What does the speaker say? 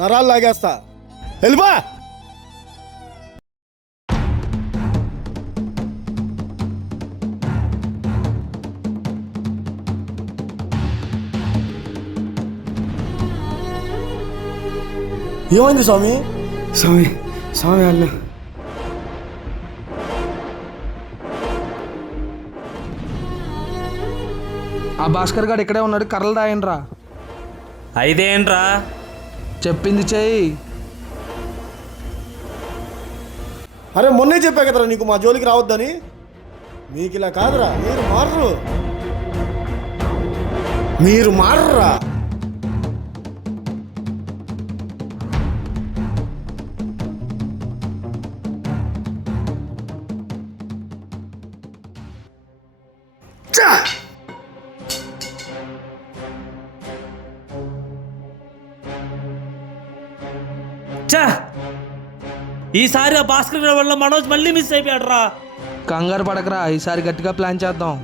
నరాలు లాగేస్తా. వెళ్ళిపా. ఏమైంది స్వామి? స్వామి స్వామి అన్న ఆ భాస్కర్ గారు ఇక్కడే ఉన్నాడు, కర్రలు రాయండిరా. అయిదేంట్రా? చెప్పింది చెయ్యి. అరే మొన్నే చెప్పా కదరా నీకు మా జోలికి రావద్దని. మీకు ఇలా కాదురా, మీరు మారురా. చా, ఈసారి ఆ భాస్కర్ వల్ల మనోజ్ మళ్ళీ మిస్ అయిపోయాడు రా. కంగారు పడకరా, ఈసారి గట్టిగా ప్లాన్ చేద్దాం.